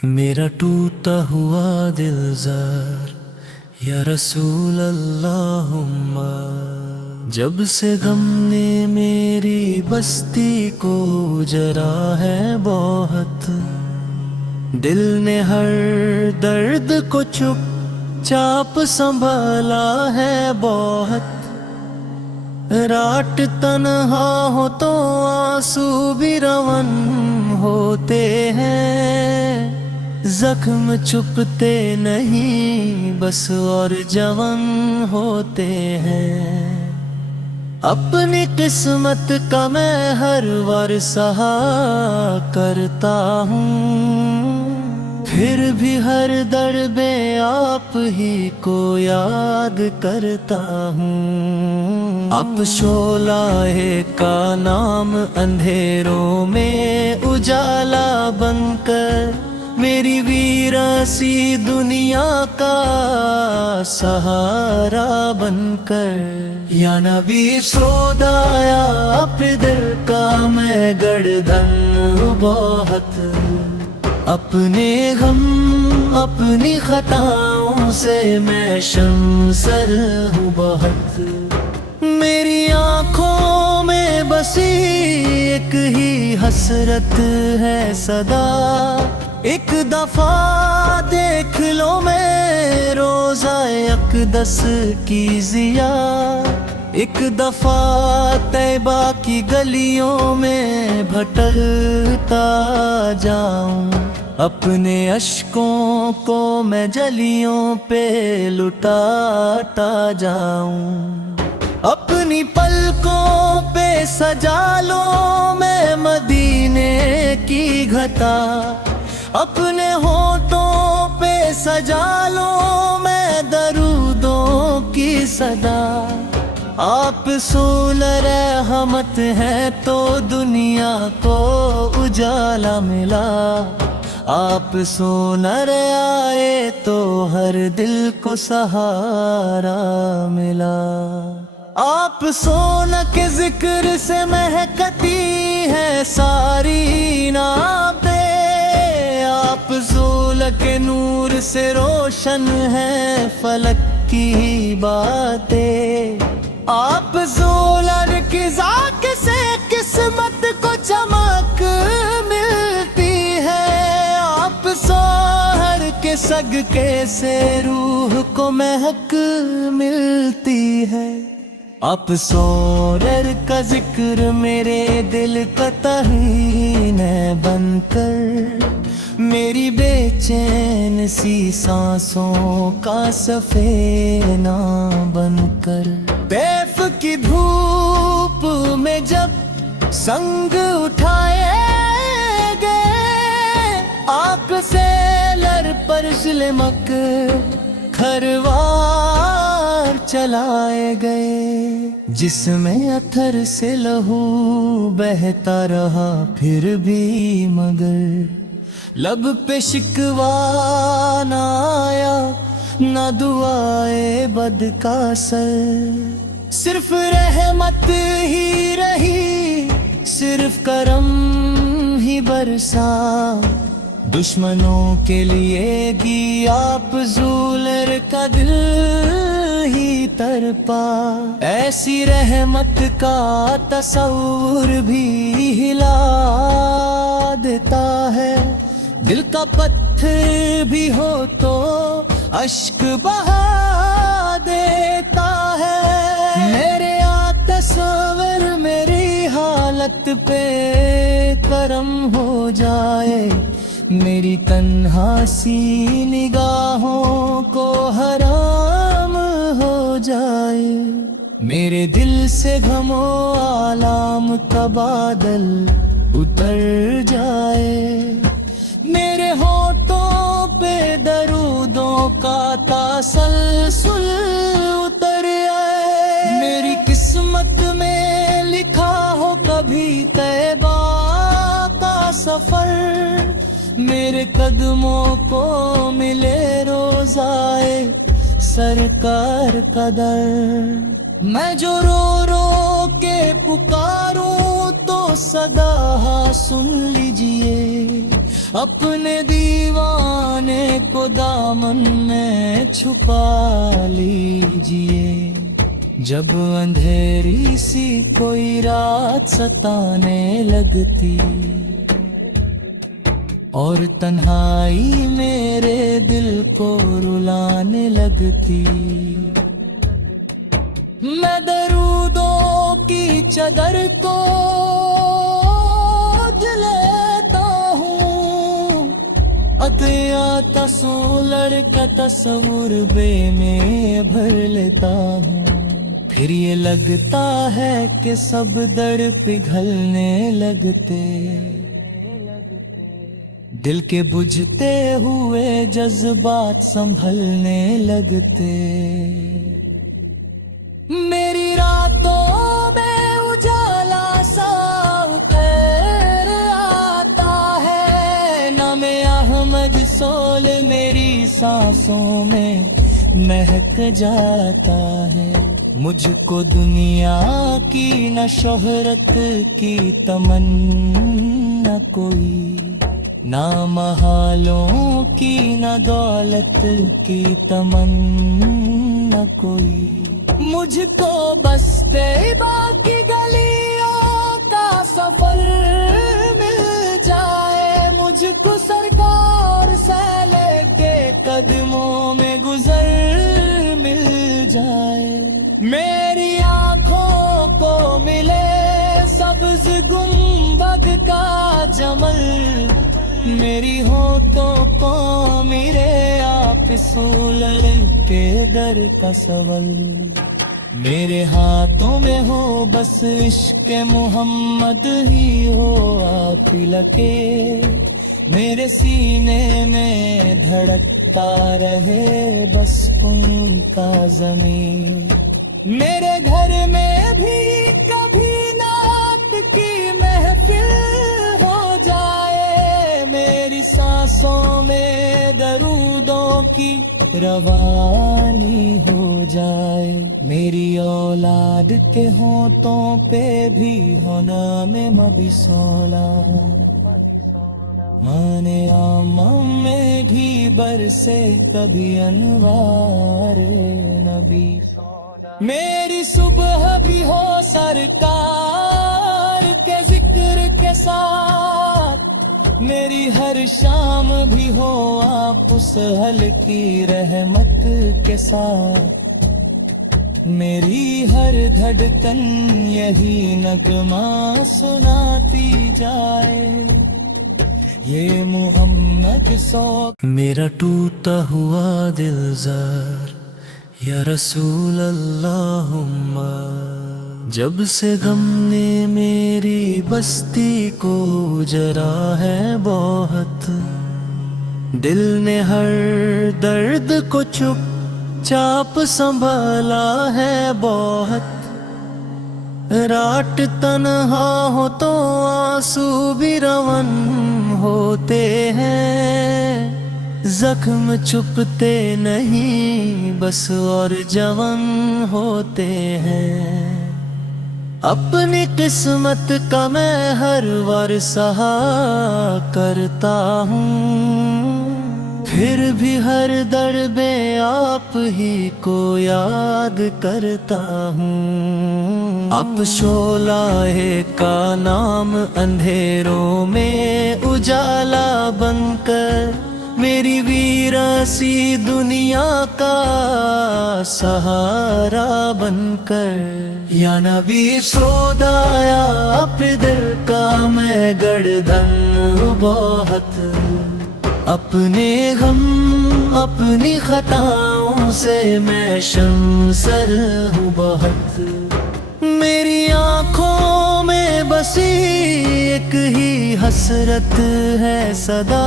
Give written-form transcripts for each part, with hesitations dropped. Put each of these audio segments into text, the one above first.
मेरा टूटा हुआ दिल जार या रसूल अल्लाहुम्मा। जब से गम ने मेरी बस्ती को जरा है बहुत, दिल ने हर दर्द को चुपचाप संभाला है बहुत। रात तन्हा हो तो आंसू भी रवन होते हैं, जख्म छुपते नहीं बस और जवन होते हैं। अपनी किस्मत का मैं हर बार सहा करता हूँ, फिर भी हर दर्दे आप ही को याद करता हूँ। अब शोलाए का नाम अंधेरों में उजाला बनकर, मेरी वीरासी दुनिया का सहारा बनकर। या नबी सोदाया अपने दिल का मैं गर्दन बहुत, अपने गम अपनी खताओं से मैं शर्मसर हूँ बहुत। मेरी आँखों में बसी एक ही हसरत है सदा, एक दफा देख लो मैं रोज़ा अक़दस की ज़िया। एक दफा तैबा की गलियों में भटकता जाऊं, अपने अश्कों को मैं जलियों पे लुटाता जाऊं। अपनी पलकों पे सजा लो मैं मदीने की घटा, अपने होठों पे सजा लो मैं दरूदों की सदा। आप रसूल रहमत है तो दुनिया को उजाला मिला, आप सोनर आए तो हर दिल को सहारा मिला। आप सोना के जिक्र से महकती है सारी नाते, आप ज़ूल के नूर से रोशन है फलक की बातें। आप ज़ूल की ज़ाक से किस्मत को चमक मिलती है, आप सोहर के सदके से रूह को महक मिलती है। आप सोहर का जिक्र मेरे दिल का तहीन है बनकर, मेरी बेचैन सी सांसों का सफेना बनकर। बैफ की धूप में जब संग उठाए गए, आप से लर पर सिलमक खरवार चलाए गए, जिसमें अथर से लहू बहता रहा फिर भी मगर लब पे शिकवा न आया न दुआए बद का सर। सिर्फ रहमत ही रही, सिर्फ करम ही बरसा, दुश्मनों के लिए गी आप ज़ूलर का दिल ही तरपा। ऐसी रहमत का तस्वुर भी हिला देता है, दिल का पत्थर भी हो तो अश्क बहा देता है। मेरे तस्वीर मेरी हालत पे करम हो जाए, मेरी तन्हा सी निगाहों को हराम हो जाए। मेरे दिल से गमो आलाम का बादल उतर जाए, मेरे होठों पे दरूदों का तसलसल उतर आए। मेरी किस्मत में लिखा हो कभी तैबा का सफर, मेरे कदमों को मिले रोज़ाए सरकार का दर। मैं जो रो रो के पुकारूं तो सदा सुन लीजिए, अपने दीवाने को दामन में छुपा लीजिए। जब अंधेरी सी कोई रात सताने लगती और तन्हाई मेरे दिल को रुलाने लगती, मैं दरूदों की चादर को लेता हूँ, अतिया तस्वीर का तस्वुर बे में भर लेता हूँ। फिर ये लगता है कि सब दर्द पिघलने लगते, दिल के बुझते हुए जज्बात संभलने लगते। मेरी रातों में उजाला सा उतर आता है, नामे अहमद सोल मेरी सांसों में महक जाता है। मुझको दुनिया की न शोहरत की तमन्ना कोई, ना महालों की न दौलत की तमन्ना कोई। मुझको बस तैबा की गलियों का सफर मिल जाए, मुझको सरकार से लेके कदमों में गुजर मिल जाए। मेरी आंखों को मिले सब्ज गुंबद का जमल, मेरी होठों को मेरे आप सूलर के दर का सवल। मेरे हाथों में हो बस इश्क मोहम्मद ही हो आप लके, मेरे सीने में धड़कता रहे बस उनका ज़मीर। मेरे घर में भी कभी नात की महफिल हो जाए, मेरी सांसों में दरूदों की रवानी हो जाए। मेरी औलाद के होठों पे भी हो नाम मबीसोला, माने आमम में भी बरसे कभी अनवार नबी। मेरी सुबह भी हो सरकार के जिक्र के साथ, मेरी हर शाम भी हो आप उस हल्की रहमत के साथ। मेरी हर धड़कन यही नगमा सुनाती जाए, ये मोहम्मद सौ। मेरा टूटा हुआ दिल ज़र या रसूल अल्लाहुम्मा, जब से गम ने मेरी बस्ती को जरा है बहुत, दिल ने हर दर्द को चुपचाप संभाला है बहुत। रात तन्हा हो तो आंसू भी रवन होते हैं, जख्म छुपते नहीं बस और जवन होते हैं। अपनी किस्मत का मैं हर बार सहा करता हूँ, फिर भी हर दरबे आप ही को याद करता हूँ। अब शोलाए का नाम अंधेरों में उजाला बनकर, मेरी वीरासी दुनिया का सहारा बनकर। या नबी सोदाया फिदर का मैं गर्दन बहुत, अपने गम अपनी खताओं से मैं शर्मसर हूँ बहुत। मेरी आँखों में बसी एक ही हसरत है सदा,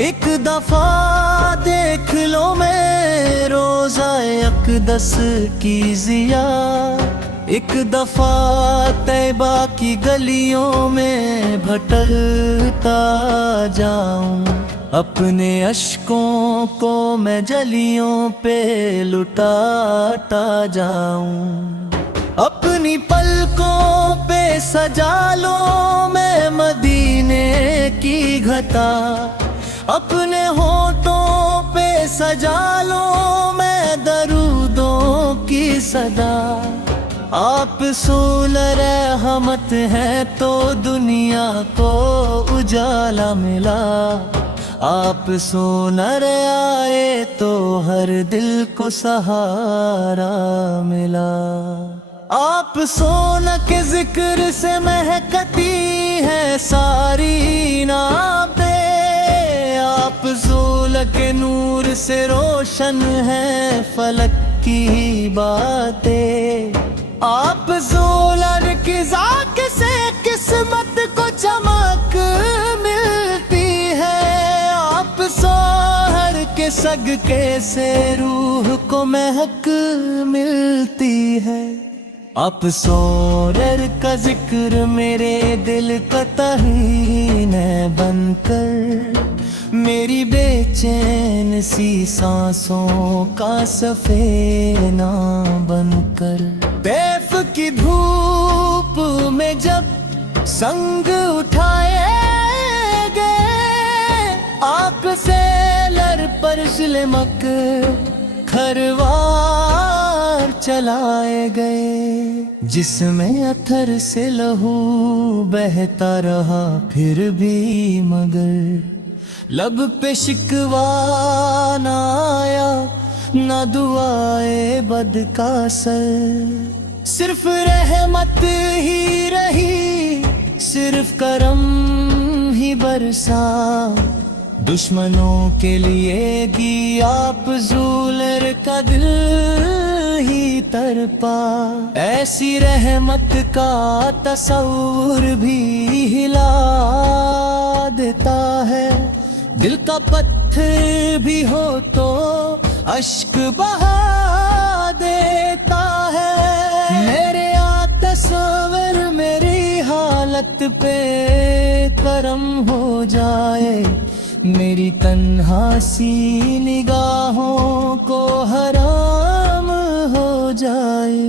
एक दफा देख लो मैं रोज़ा अक़दस की ज़िया, एक दफा तैबा की गलियों में भटकता जाऊं, अपने अश्कों को मैं जलियों पे लुटाता जाऊं। अपने اپنی پلکوں پہ سجا لو میں مدینے کی گھٹا، اپنے ہونٹوں پہ سجا لو میں درودوں کی صدا۔ آپ رسول رحمت ہے تو دنیا کو اجالا ملا، آپ سونر آئے تو ہر دل کو سہارا ملا۔ آپ سونا کے ذکر سے مہکتی ہے ساری نعمتیں، آپ ذوال کے نور سے روشن ہے فلک کی باتیں، آپ ذوال کی ذات سے قسمت کو چمک ملتی ہے، آپ سحر کے صدقے سے روح کو مہک ملتی ہے۔ آپ سورر کا ذکر میرے دل کا تہین ہے بن کر، میری بے چین سی سانسوں کا سفینہ بن کر۔ طیف کی دھوپ میں جب سنگ اٹھائے گئے، آپ سے لر پر سلمک کھروار چلائے گئے، جس میں اتھر سے لہو بہتا رہا پھر بھی مگر لب پہ شکوہ نہ آیا نہ دعائے بد کا اثر، صرف رحمت ہی رہی صرف کرم ہی برسا، دشمنوں کے لیے گی آپ ذوالر کا دل ہی تڑپا، ایسی رحمت کا تصور بھی ہلا دیتا ہے، دل کا پتھر بھی ہو تو اشک بہا دیتا ہے، میرے تصور میری حالت پہ کرم ہو جائے، میری تنہا سی نگاہوں کو حرام ہو جائے،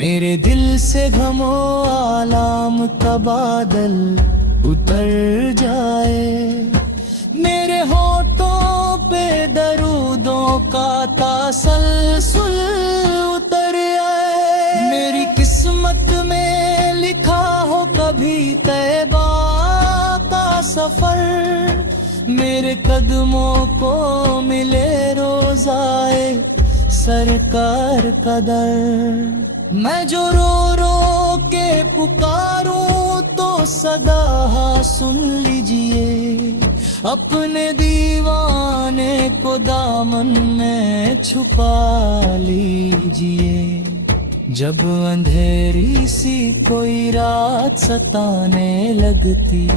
میرے دل سے غم و آلام کا بادل اتر جائے، میرے ہونٹوں پہ درودوں کا تسلسل اتر آئے، میری قسمت میں لکھا ہو کبھی طیبہ کا سفر، میرے قدموں کو ملے روزائے سرکار کا در، میں جو رو رو کے پکاروں تو صدا سن لیجئے، اپنے دیوانے کو دامن میں چھپا لیجئے، جب اندھیری سی کوئی رات ستانے لگتی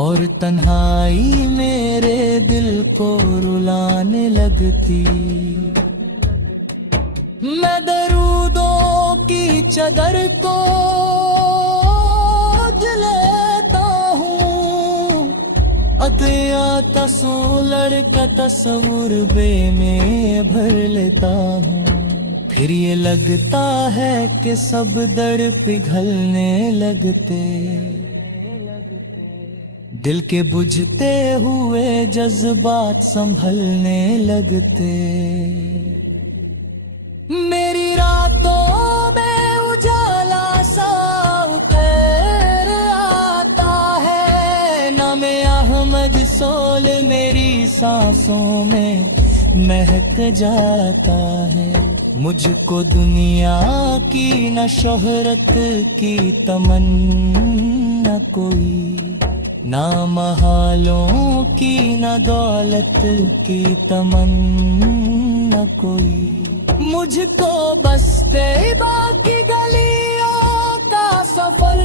اور تنہائی میرے دل کو رلانے لگتی، میں درودوں کی چادر کو لیتا ہوں، عطیات ذوالر کا تصور بے میں بھر لیتا ہوں، پھر یہ لگتا ہے کہ سب در پگھلنے لگتے، دل کے بجھتے ہوئے جذبات سنبھلنے لگتے، میری راتوں میں اجالا سا اتر آتا ہے، نام احمد رسول میری سانسوں میں مہک جاتا ہے، مجھ کو دنیا کی نہ شہرت کی تمنا کوئی، نہ محالوں کی نہ دولت کی تمنا کوئی، مجھ کو بس طیبہ کی گلیوں کا سفر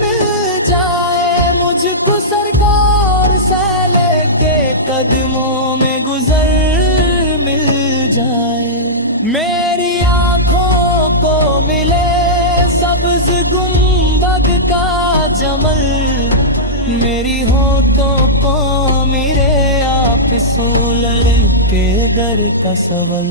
مل جائے، مجھ کو سرکار سے لے کے قدموں میں گزر مل جائے، میری آنکھوں کو ملے سبز گنبد کا جمل، میری ہونٹوں کو میرے آپ ذوالر کے در کا سول،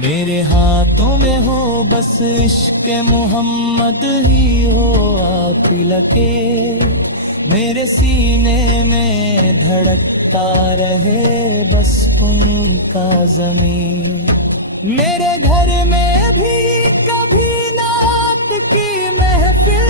میرے ہاتھوں میں ہو بس عشق محمد ہی ہو آپ لکے، میرے سینے میں دھڑکتا رہے بس ان کا ضمیر، میرے گھر میں بھی کبھی نعت کی محفل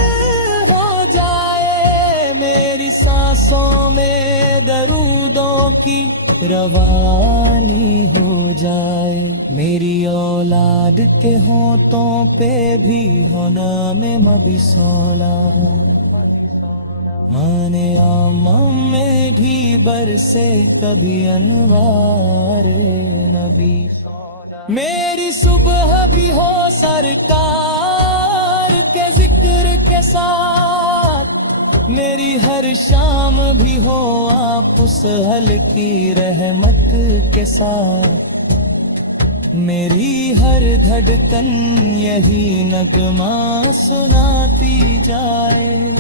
ہو جائے، میری سانسوں میں درودوں کی روانی ہو جائے، میری اولاد کے ہونٹوں پہ بھی ہو نام مبسولہ، مانے آمم میں بھی برسے کبھی انوار نبی، میری صبح بھی ہو سرکار کے ذکر کے ساتھ، میری ہر شام بھی ہو آپ اس حل کی رحمت کے ساتھ، میری ہر دھڑکن یہی نغمہ سناتی جائے،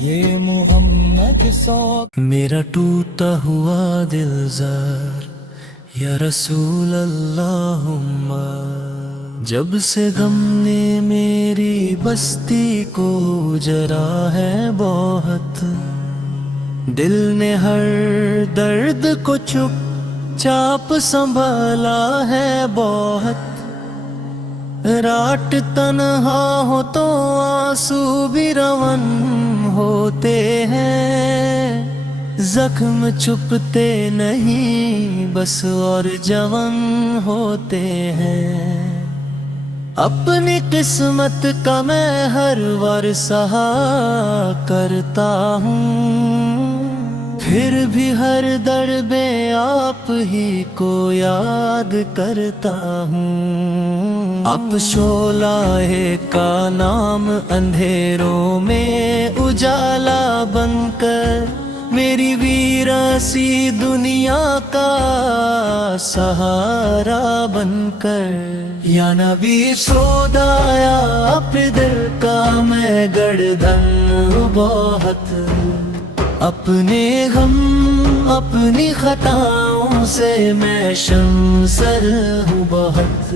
یہ محمد سوک میرا ٹوٹا ہوا دل زار یا رسول اللہم، جب سے غم نے میری بستی کو جرا ہے بہت، دل نے ہر درد کو چپ چاپ سنبھالا ہے بہت، رات تنہا ہو تو آنسو بھی روان ہوتے ہیں، زخم چھپتے نہیں بس اور جوان ہوتے ہیں، اپنی قسمت کا میں ہر بار سہا کرتا ہوں، پھر بھی ہر دربے آپ ہی کو یاد کرتا ہوں، اب شعلہ کا نام اندھیروں میں اجالا بن کر، میری ویراسی دنیا کا سہارا بن کر، یا نبی سودایا اپنے دل کا میں گردن بہت، اپنے غم اپنی خطاؤں سے میں شرمسار ہوں بہت۔